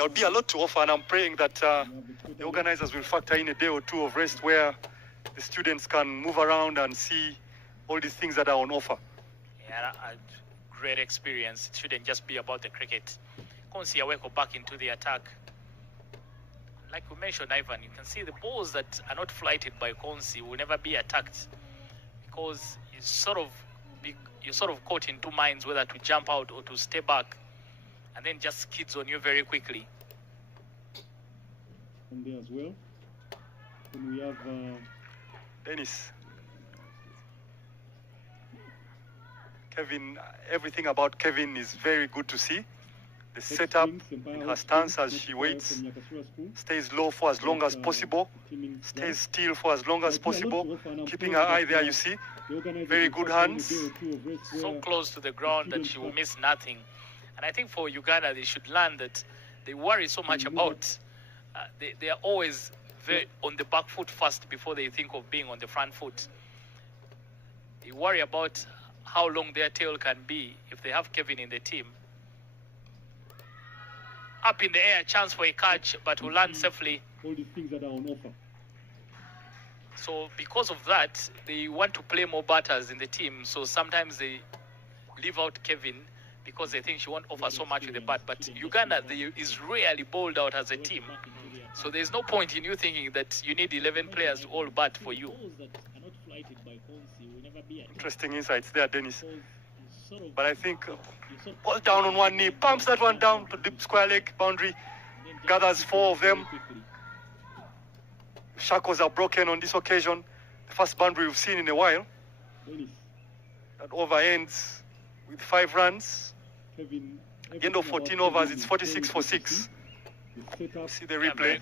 There will be a lot to offer, and I'm praying that the organizers will factor in a day or two of rest where the students can move around and see all these things that are on offer. Yeah, a great experience. It shouldn't just be about the cricket. Konsi Aweko back into the attack. Like we mentioned, Ivan, you can see the balls that are not flighted by Konsi will never be attacked, because you're sort of caught in two minds whether to jump out or to stay back, and then just skids on you very quickly. And there as well. Then we have Dennis. Kevin, everything about Kevin is very good to see. The setup in her stance as she waits, stays low for as long as possible, stays still for as long as possible, keeping her eye there, you see. Very good hands. So close to the ground that she will miss nothing. And I think for Uganda, they should learn that they worry so much about, they are always very on the back foot first before they think of being on the front foot. They worry about how long their tail can be if they have Kevin in the team. Up in the air, chance for a catch, but will land safely. all these things that are on offer. So because of that, they want to play more batters in the team. So sometimes they leave out Kevin because they think she won't offer so much with the bat. But Uganda is really bowled out as a team. So there's no point in you thinking that you need 11 players to all bat for you. Interesting insights there, Dennis. But I think ball down on one knee, pumps that one down to deep square leg boundary, gathers 4 of them. Shackles are broken on this occasion. The first boundary we've seen in a while. That over ends with 5 runs. At the end of 14 overs, it's 46 for 6. See the replay.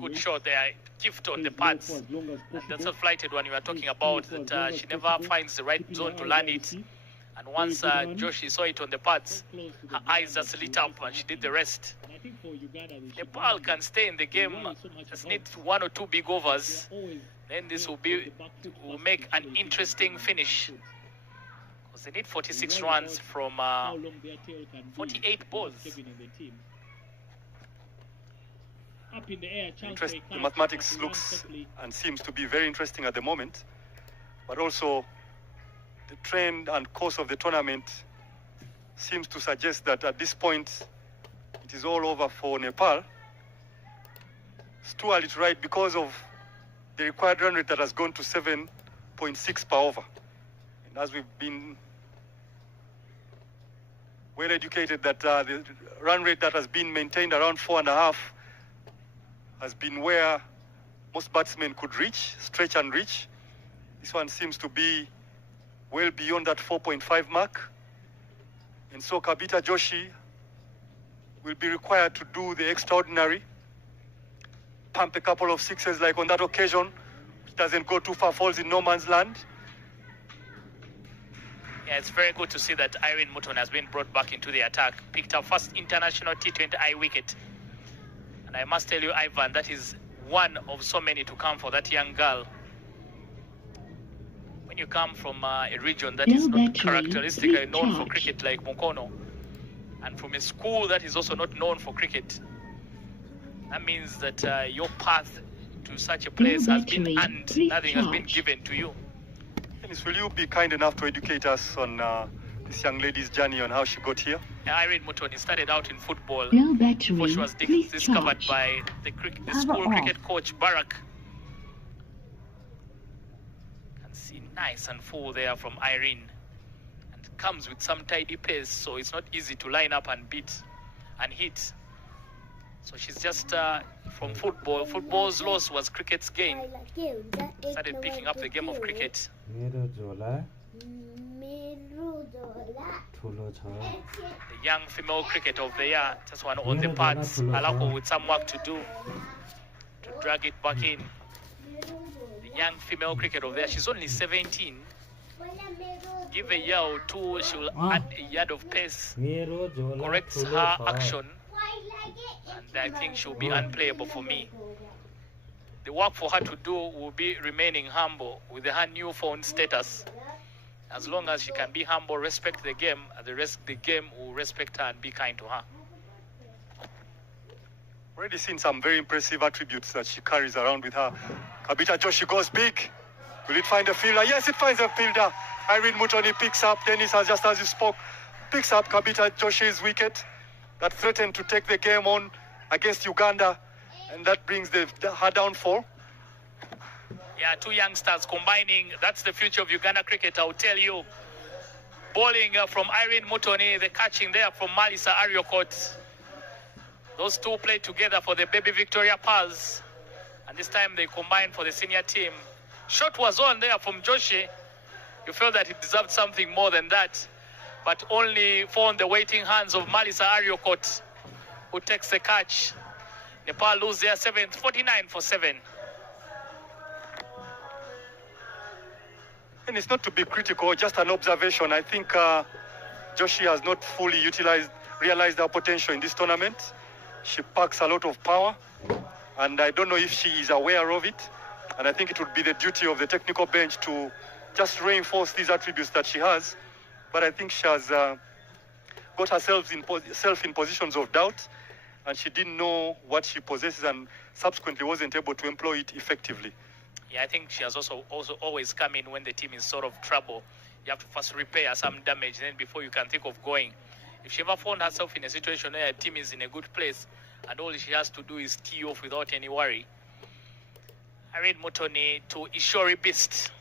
Good shot there. Gift on the pads. And that's a flighted one you were talking about, that she never finds the right zone to land it. And once Joshi saw it on the pads, her eyes just lit up and she did the rest. Nepal can stay in the game, just need 1 or 2 big overs. Then this will make an interesting finish. Because they need 46 runs from 48 balls. The mathematics looks and seems to be very interesting at the moment, but also the trend and course of the tournament seems to suggest that at this point it is all over for Nepal. It's too early to write because of the required run rate that has gone to 7.6 per over. And as we've been well educated that the run rate that has been maintained around 4.5 has been where most batsmen could reach, stretch and reach. This one seems to be well beyond that 4.5 mark. And so Kabita Joshi will be required to do the extraordinary, pump a couple of sixes like on that occasion, which doesn't go too far, falls in no man's land. Yeah, it's very good to see that Irene Muton has been brought back into the attack, picked up first international T20I wicket. And I must tell you, Ivan, that is one of so many to come for that young girl. When you come from a region that is not characteristically known for cricket like Mukono, and from a school that is also not known for cricket, that means that your path to such a place has been earned, nothing has been given to you. Dennis, will you be kind enough to educate us on this young lady's journey on how she got here? Irene Mutoni started out in football before she was discovered by the school cricket coach Barak. Can see nice and full there from Irene, and comes with some tidy pace, so it's not easy to line up and beat and hit. So she's just from football. Football's loss was cricket's gain. Started picking up the game of cricket. The young female cricketer of the year, just one on the pads. Alako with some work to do to drag it back in. The young female cricketer of the year, she's only 17. Give a year or two, she will add a yard of pace, corrects her action, and I think she'll be unplayable for me. The work for her to do will be remaining humble with her newfound status. As long as she can be humble, respect the game, the game will respect her and be kind to her. Already seen some very impressive attributes that she carries around with her. Kabita Joshi goes big. Will it find a fielder? Yes, it finds a fielder. Irene Mutoni picks up. Dennis, just as you spoke, picks up Kabita Joshi's wicket that threatened to take the game on against Uganda, and that brings her downfall. Yeah, two youngsters combining. That's the future of Uganda cricket, I'll tell you. Bowling from Irene Mutoni, the catching there from Malisa Ariokot. Those two played together for the Baby Victoria Pearls, and this time they combined for the senior team. Shot was on there from Joshi. You felt that he deserved something more than that, but only found the waiting hands of Malisa Ariokot, who takes the catch. Nepal lose their 7th, 49-7. And it's not to be critical, just an observation. I think Joshi has not fully realized her potential in this tournament. She packs a lot of power, and I don't know if she is aware of it. And I think it would be the duty of the technical bench to just reinforce these attributes that she has. But I think she has got herself in positions of doubt, and she didn't know what she possesses and subsequently wasn't able to employ it effectively. Yeah, I think she has also always come in when the team is sort of trouble. You have to first repair some damage, then before you can think of going. If she ever found herself in a situation where a team is in a good place and all she has to do is tee off without any worry. Irene Mutoni to Ishori Beast.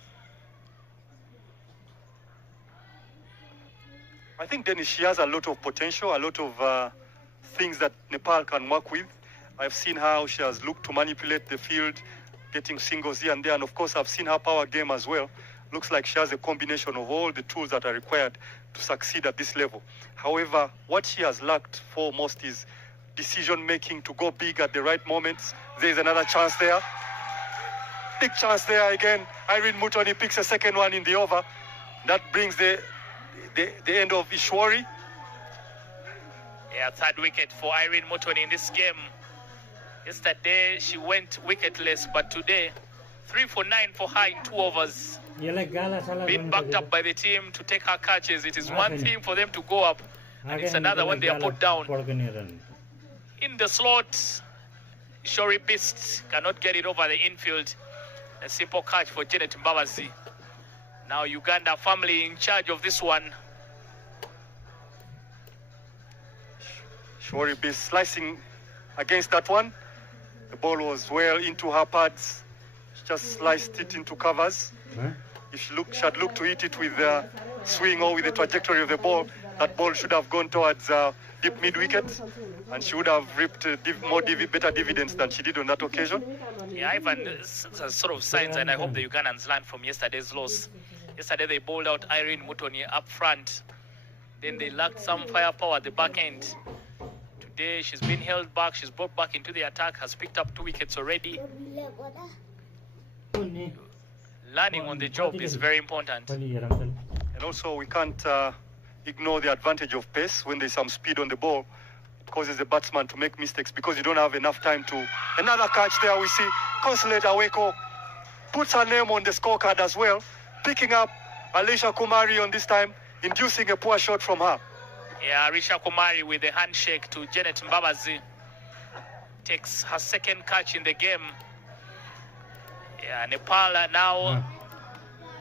I think Dennis, she has a lot of potential, a lot of things that Nepal can work with. I've seen how she has looked to manipulate the field, getting singles here and there, and of course I've seen her power game as well. Looks like she has a combination of all the tools that are required to succeed at this level. However, what she has lacked foremost is decision making to go big at the right moments. There's another chance there. Big chance there again. Irene Mutoni picks a second one in the over. That brings the end of Ishwari. Yeah, third wicket for Irene Mutoni in this game. Yesterday she went wicketless, but today 3 for 9 for her in 2 overs. Being backed up by the team to take her catches. It is one thing for them to go up, and it's another when they are put down. In the slot, Shori Beast cannot get it over the infield. A simple catch for Janet Mbabazi. Now Uganda family in charge of this one. Shori Beast slicing against that one. The ball was well into her pads. She just sliced it into covers. If she had looked to hit it with the swing or with the trajectory of the ball, that ball should have gone towards deep mid-wicket, and she would have reaped better dividends than she did on that occasion. Yeah, Ivan, sort of signs, and I hope the Ugandans learned from yesterday's loss. Yesterday they bowled out Irene Mutoni up front. Then they lacked some firepower at the back end. Today she's been held back. She's brought back into the attack, has picked up 2 wickets already. Learning on the job is very important. And also we can't ignore the advantage of pace. When there's some speed on the ball, it causes the batsman to make mistakes because you don't have enough time to... Another catch there we see. Consulate Aweko puts her name on the scorecard as well, picking up Alisha Kumari on this time, inducing a poor shot from her. Yeah, Arisha Kumari with a handshake to Janet Mbabazi. Takes her second catch in the game. Yeah, Nepal now,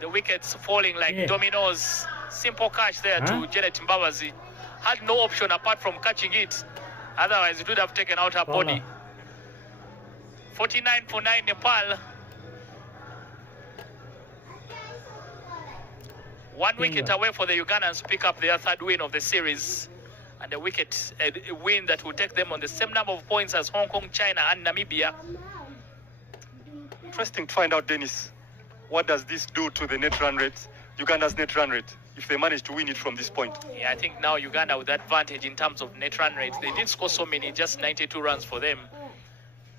the wickets falling like dominoes. Simple catch there to Janet Mbabazi. Had no option apart from catching it. Otherwise, it would have taken out her body. 49 for 9 Nepal. 1 wicket away for the Ugandans to pick up their 3rd win of the series. And a win that will take them on the same number of points as Hong Kong, China, and Namibia. Interesting to find out, Dennis, what does this do to the net run rate, Uganda's net run rate, if they manage to win it from this point? Yeah, I think now Uganda with advantage in terms of net run rate. They didn't score so many, just 92 runs for them.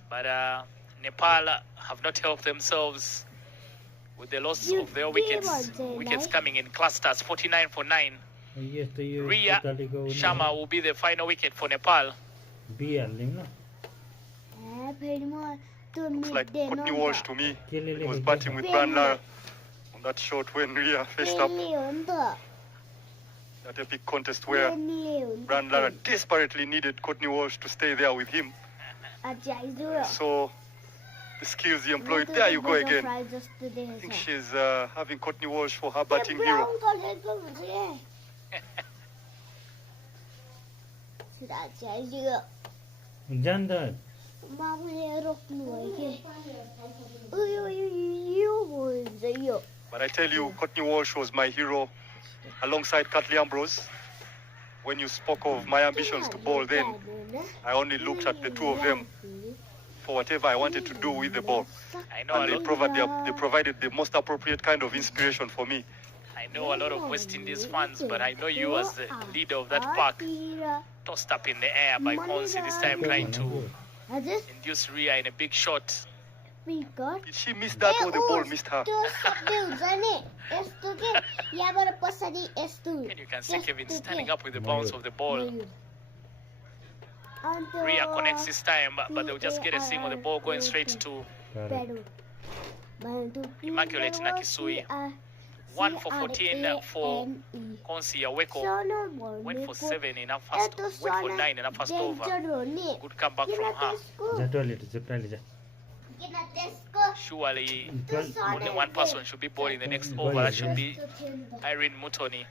But Nepal have not helped themselves with the loss of their wickets. Wickets coming in clusters, 49 for 9. Ria Sharma will be the final wicket for Nepal. Looks like Courtney Walsh to me. He was batting with Bran Lara on that shot when Ria faced up. That epic contest where Bran Lara desperately needed Courtney Walsh to stay there with him So the skills he employed. There you go again. I think she's having Courtney Walsh for her batting hero. Uganda. But I tell you, Courtney Walsh was my hero alongside Kathleen Ambrose. When you spoke of my ambitions to bowl then, I only looked at the two of them for whatever I wanted to do with the ball. I know And they provided the most appropriate kind of inspiration for me. I know a lot of West Indies fans, but I know you as the leader of that pack, tossed up in the air by Konsi this time, trying to induce Ria in a big shot. Did she miss that or the ball missed her? And you can see Kevin standing up with the bounce of the ball. Ria connects this time, but they'll just get a swing of the ball going straight to Immaculate Nakisui. 1 for 14 for Konsi Aweko. Went for 7 in her first, went for 9 in her first over. Good comeback from her. Surely only one person should be bowling the next over. That should be Irene Mutoni.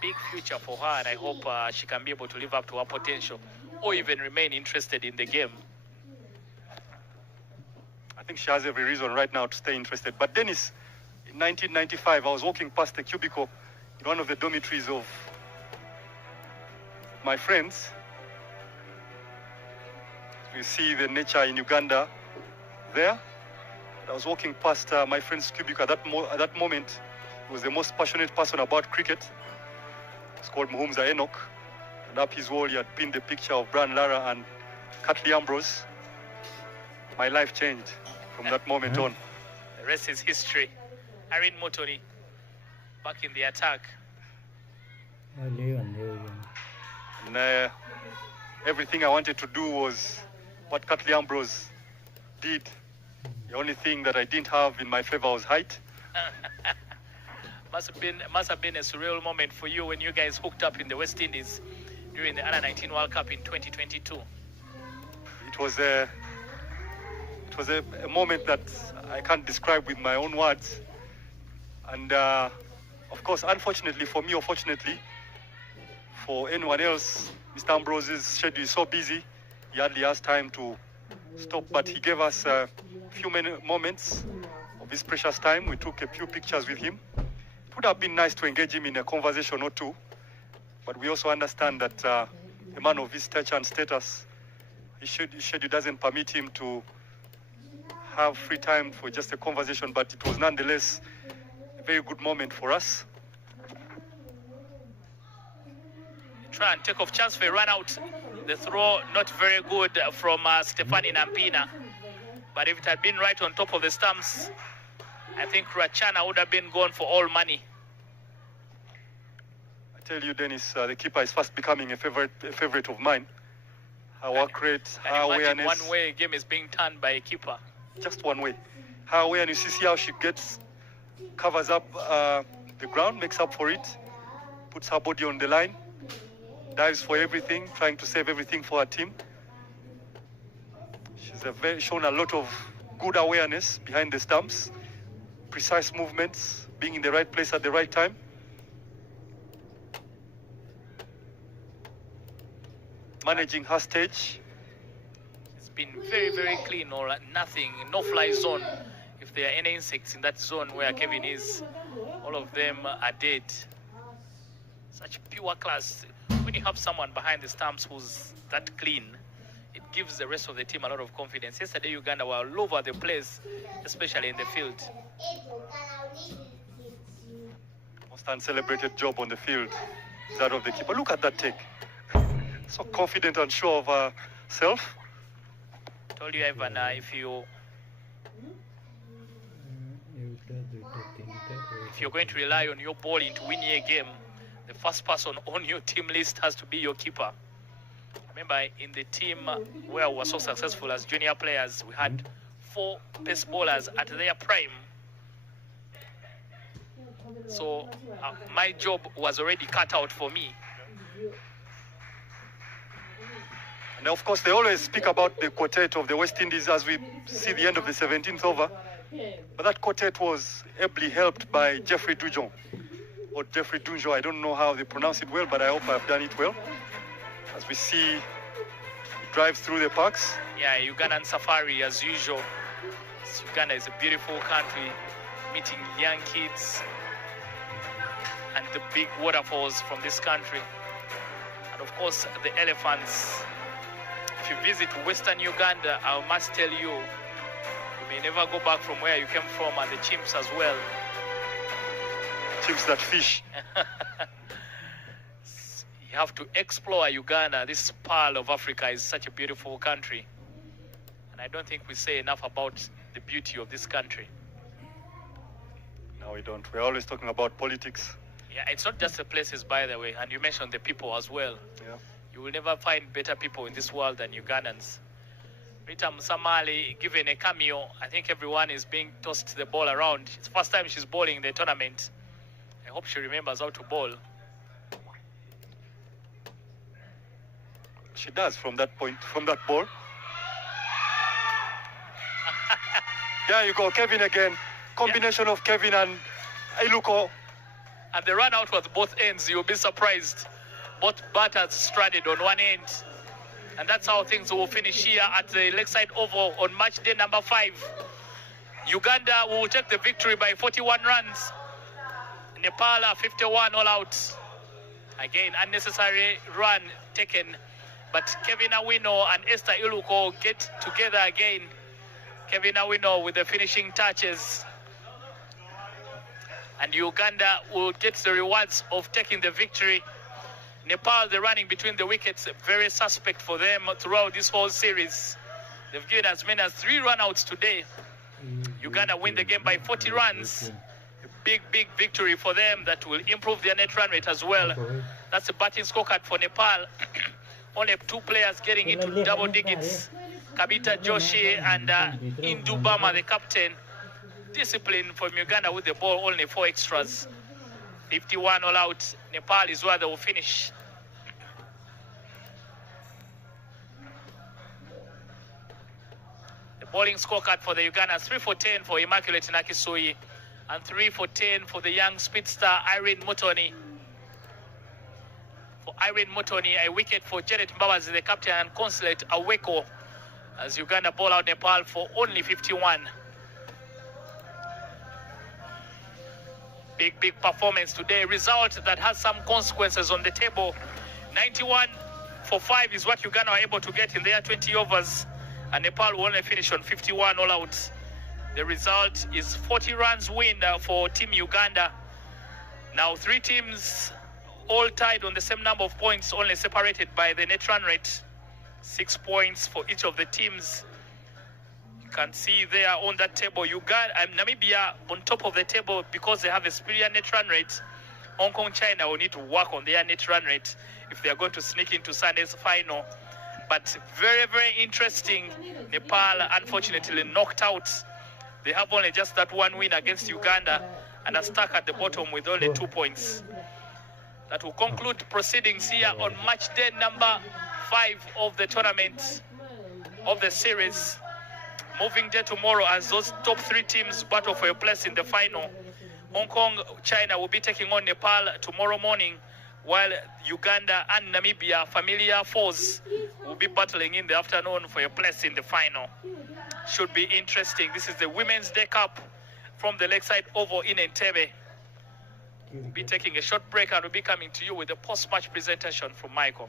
Big future for her, and I hope she can be able to live up to her potential or even remain interested in the game. I think she has every reason right now to stay interested. But Dennis, in 1995, I was walking past the cubicle in one of the dormitories of my friends. You see the nature in Uganda there. I was walking past my friend's cubicle at that moment. He was the most passionate person about cricket. It's called Muhumza Enoch. And up his wall, he had pinned the picture of Brian Lara and Kathleen Ambrose. My life changed from that moment on. The rest is history. Irene Mutoni back in the attack. And everything I wanted to do was what Kathleen Ambrose did. The only thing that I didn't have in my favor was height. Must have been a surreal moment for you when you guys hooked up in the West Indies during the Under-19 World Cup in 2022. It was a moment that I can't describe with my own words. And of course, unfortunately for me, or fortunately for anyone else, Mr. Ambrose's schedule is so busy, he hardly has time to stop. But he gave us a few moments of his precious time. We took a few pictures with him. It would have been nice to engage him in a conversation or two, but we also understand that a man of his stature and status, his schedule doesn't permit him to have free time for just a conversation, but it was nonetheless a very good moment for us. Try and take off chance for a run out. The throw not very good from Stefani Nampina, but if it had been right on top of the stumps, I think Rachana would have been gone for all money. I tell you, Dennis, the keeper is fast becoming a favorite of mine. Her work rate, her awareness. One way a game is being turned by a keeper. Just one way. Her awareness, you see how she covers up the ground, makes up for it, puts her body on the line, dives for everything, trying to save everything for her team. She's shown a lot of good awareness behind the stumps, precise movements, being in the right place at the right time. Managing her stage. It's been very, very clean, or nothing, no fly zone. If there are any insects in that zone where Kevin is, all of them are dead. Such pure class. When you have someone behind the stumps who's that clean, it gives the rest of the team a lot of confidence. Yesterday, Uganda were all over the place, especially in the field. Most uncelebrated job on the field, that of the keeper. Look at that take. So confident and sure of herself. Told you, Ivan, if you're going to rely on your bowling to win a game, the first person on your team list has to be your keeper. Remember, in the team where we were so successful as junior players, we had 4 pace bowlers at their prime. So my job was already cut out for me. And of course, they always speak about the quartet of the West Indies as we see the end of the 17th over. But that quartet was ably helped by Jeffrey Dujon, or Jeffrey Dunjo. I don't know how they pronounce it well, but I hope I've done it well. As we see, he drives through the parks. Yeah, Ugandan safari as usual. Uganda is a beautiful country, meeting young kids and the big waterfalls from this country. And of course, the elephants. If you visit Western Uganda, I must tell you, you may never go back from where you came from, and the chimps as well. Chimps that fish. You have to explore Uganda. This pearl of Africa is such a beautiful country. And I don't think we say enough about the beauty of this country. No, we don't. We're always talking about politics. Yeah, it's not just the places, by the way, and you mentioned the people as well. Yeah. You will never find better people in this world than Ugandans. Rita Musamali given a cameo. I think everyone is being tossed the ball around. It's the first time she's bowling in the tournament. I hope she remembers how to bowl. She does from that point, from that ball. There you go, Kevin again. Combination of Kevin and Iluko. And the run out was both ends. You'll be surprised. Both batters stranded on one end. And that's how things will finish here at the Lakeside Oval on match day number 5. Uganda will take the victory by 41 runs. Nepal 51 all out. Again, unnecessary run taken. But Kevin Awino and Esther Iluko get together again. Kevin Awino with the finishing touches. And Uganda will get the rewards of taking the victory. Nepal, the running between the wickets, very suspect for them throughout this whole series. They've given as many as 3 run-outs today. Uganda win the game by 40 runs. A big, big victory for them that will improve their net run rate as well. That's the batting scorecard for Nepal. Only 2 players getting into double digits. Kabita Joshi and Indu Bama, the captain. Discipline from Uganda with the ball, only 4 extras. 51 all out. Nepal is where they will finish. The bowling scorecard for the Ugandans: 3 for 10 for Immaculate Nakisui and 3 for 10 for the young speedster Irene Mutoni. For Irene Mutoni, a wicket for Janet Mbabazi, the captain, and Consulate Aweko, as Uganda bowl out Nepal for only 51. Big, big performance today. Result that has some consequences on the table. 91 for 5 is what Uganda are able to get in their 20 overs. And Nepal will only finish on 51 all out. The result is 40 runs win for Team Uganda. Now 3 teams all tied on the same number of points, only separated by the net run rate. 6 points for each of the teams. You can see there on that table, Uganda and Namibia on top of the table because they have a superior net run rate. Hong Kong, China will need to work on their net run rate if they are going to sneak into Sunday's final. But very, very interesting. Nepal, unfortunately, knocked out. They have only just that 1 win against Uganda and are stuck at the bottom with only 2 points. That will conclude proceedings here on match day number 5 of the tournament, of the series. Moving day tomorrow as those top 3 teams battle for a place in the final. Hong Kong, China will be taking on Nepal tomorrow morning, while Uganda and Namibia, familiar foes, will be battling in the afternoon for a place in the final. Should be interesting. This is the Women's Day Cup from the Lakeside Oval in Entebbe. We'll be taking a short break and we'll be coming to you with a post-match presentation from Michael.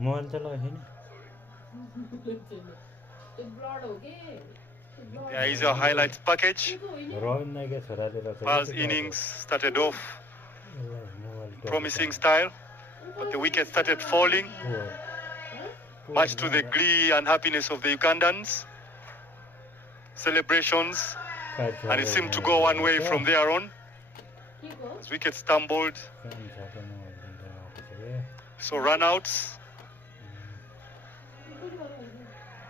Mobile चलाओ है ना There is a highlights package. Rohan ने क्या छोरा दे रहा Paul's innings started off promising style, but the wickets started falling, much to the glee and happiness of the Ugandans. Celebrations, and it seemed to go one way from there on. As wickets stumbled, so run-outs.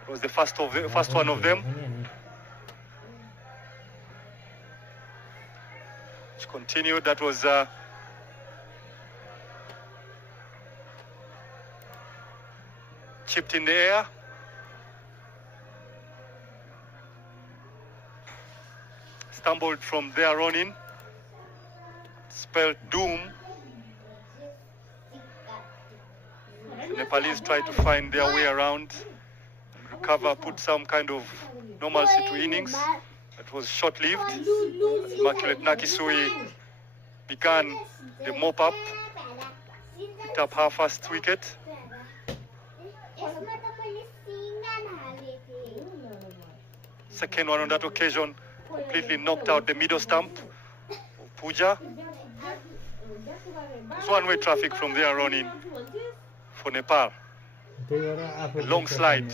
It was the first one of them, which continued. That was chipped in the air. Stumbled from there on in. Spelled doom. The Nepalese tried to find their way around, recover, put some kind of normalcy to innings. That was short-lived. Immaculate Nakisui began the mop-up, picked up her first wicket. Second one on that occasion, completely knocked out the middle stump of Puja. It's one-way traffic from there on in for Nepal. A long slide.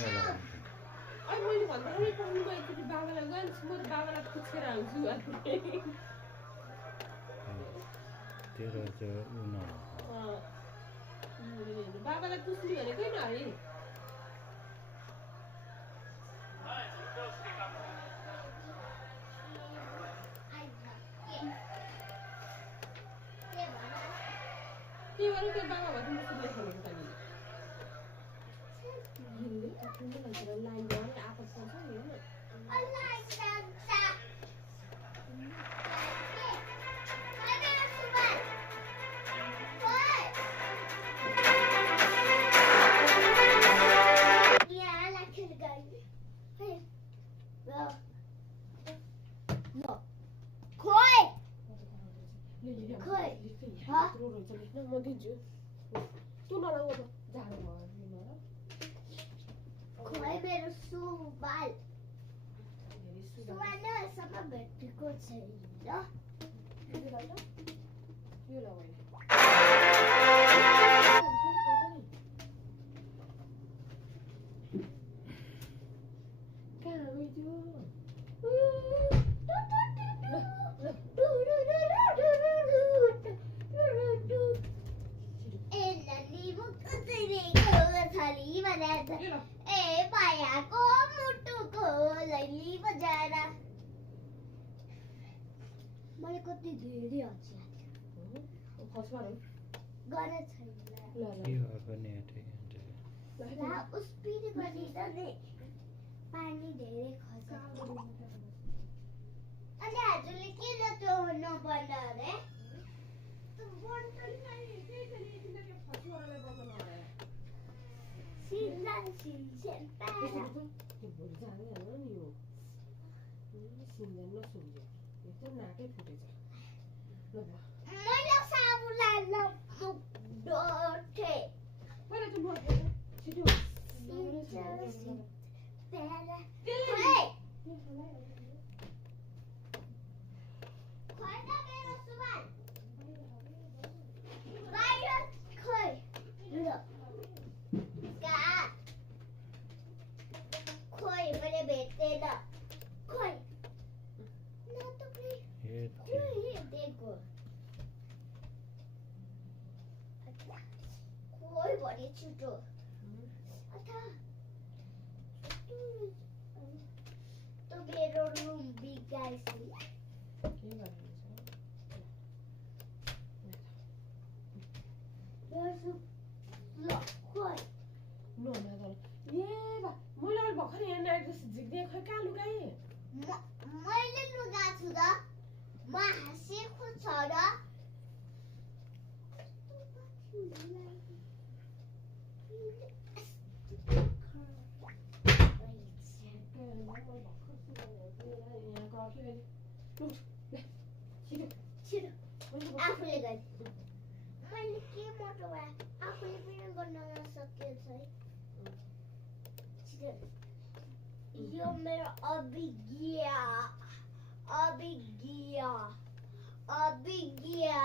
Obigia.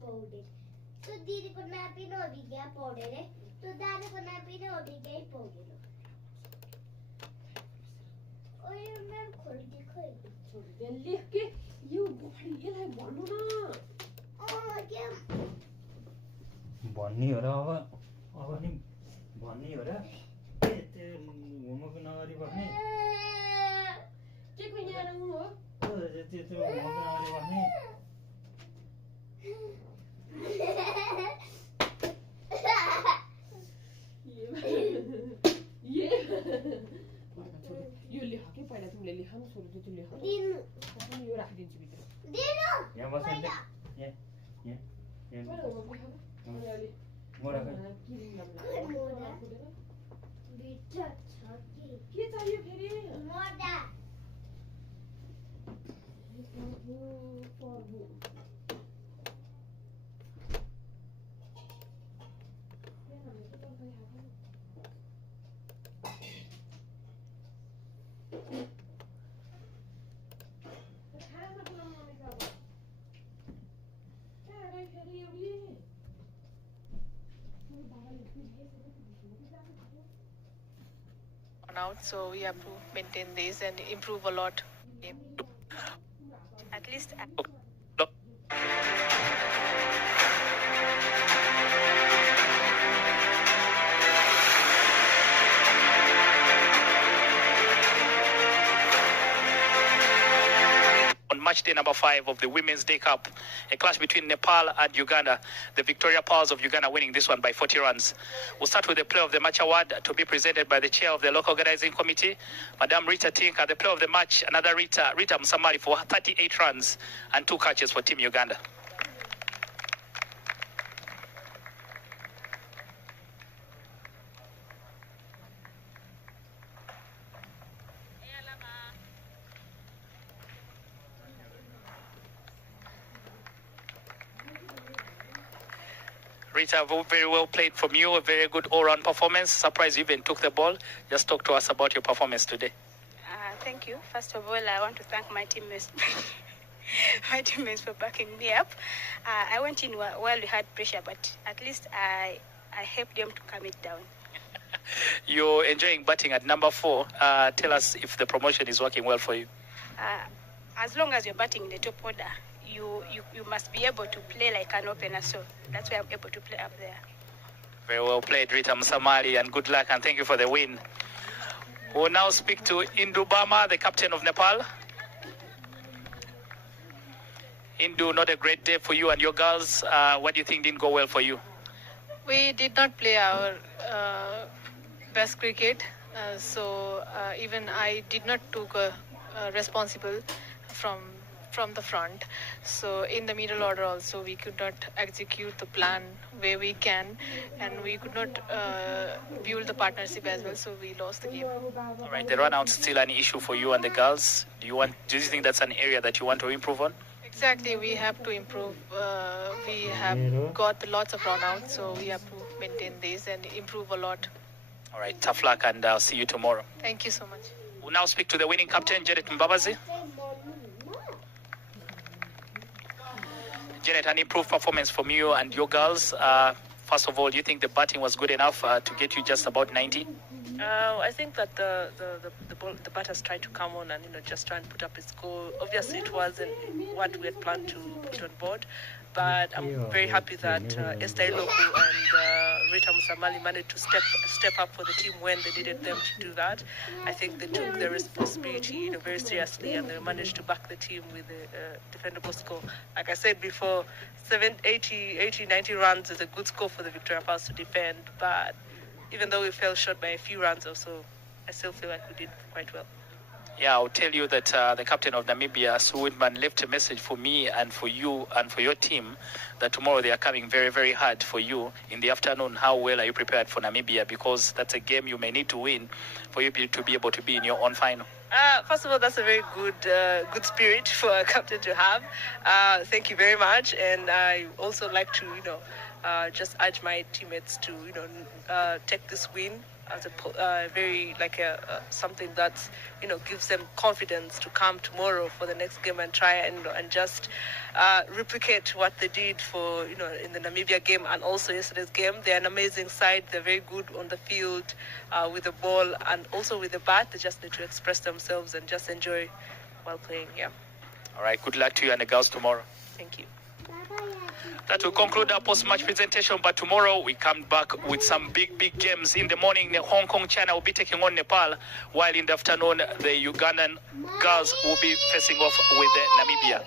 Powder. So didi ko na pino obigia powder eh. So dadi ko na pino obigia powder. Oh, you remember खोल देखो. लिख के यो यसलाई भन्नु न. क्या भन्ने हो र अब नि भन्ने हो र त्यो होमवर्क नगरी बस्ने के को यहाँ आउनु हो? त्यो होमवर्क नगरी बस्ने यो लेख के पहिला तिमीले लेख न छोरो त्यो लेख. दिनु यो राखिदिन्छु भित्र. दिनु यहाँ बस्नु यहाँ मोरा भित्र छ के चाहियो फेरि? मोडा out, so we have to maintain this and improve a lot. At least. Match day number 5 of the Women's Day Cup, a clash between Nepal and Uganda. The Victoria Pals of Uganda winning this one by 40 runs. We'll start with the Player of the Match award to be presented by the chair of the local organizing committee, Madam Rita Tinka. The Player of the Match, another Rita Msamari for 38 runs and 2 catches for Team Uganda. Rita, very well played from you, a very good all-round performance. Surprised you even took the ball. Just talk to us about your performance today. Thank you. First of all, I want to thank my teammates, for backing me up. I went in while we had pressure, but at least I helped them to calm it down. You're enjoying batting at number 4. Tell us if the promotion is working well for you. As long as you're batting in the top order, you must be able to play like an opener, so that's why I'm able to play up there. Very well played, Rita Msamari, and good luck, and thank you for the win. We'll now speak to Indu Bama, the captain of Nepal. Indu, not a great day for you and your girls. What do you think didn't go well for you? We did not play our best cricket, so even I did not took responsible from the front. So in the middle order also we could not execute the plan where we can, and we could not build the partnership as well, so we lost the game. All right, the run out is still an issue for you and the girls. Do you think that's an area that you want to improve on? Exactly, we have to improve. We have got lots of run outs, so we have to maintain this and improve a lot. All right, tough luck, and I'll see you tomorrow. Thank you so much. We'll now speak to the winning captain, Janet Mbabazi. Janet, an improved performance from you and your girls. First of all, do you think the batting was good enough to get you just about 90? I think that the batters tried to come on and just try and put up a score. Obviously, it wasn't what we had planned to put on board, but I'm very happy that Esther Iloku and Rita Msamali managed to step up for the team when they needed them to do that. I think they took their responsibility very seriously, and they managed to back the team with a defendable score. Like I said before, 80, 90 runs is a good score for the Victoria Pals to defend, but even though we fell short by a few runs or so, I still feel like we did quite well. Yeah, I'll tell you that the captain of Namibia, Sue Whitman, left a message for me and for you and for your team that tomorrow they are coming very, very hard for you in the afternoon. How well are you prepared for Namibia? Because that's a game you may need to win for you to be able to be in your own final. First of all, that's a very good spirit for a captain to have. Thank you very much, and I also like to just urge my teammates to take this win very like something that gives them confidence to come tomorrow for the next game and try and just replicate what they did for in the Namibia game and also yesterday's game. They're an amazing side. They're very good on the field with the ball and also with the bat. They just need to express themselves and just enjoy while playing. Yeah. All right. Good luck to you and the girls tomorrow. Thank you. That will conclude our post-match presentation, but tomorrow we come back with some big games. In the morning, the Hong Kong China will be taking on Nepal, while in the afternoon, the Ugandan girls will be facing off with Namibia.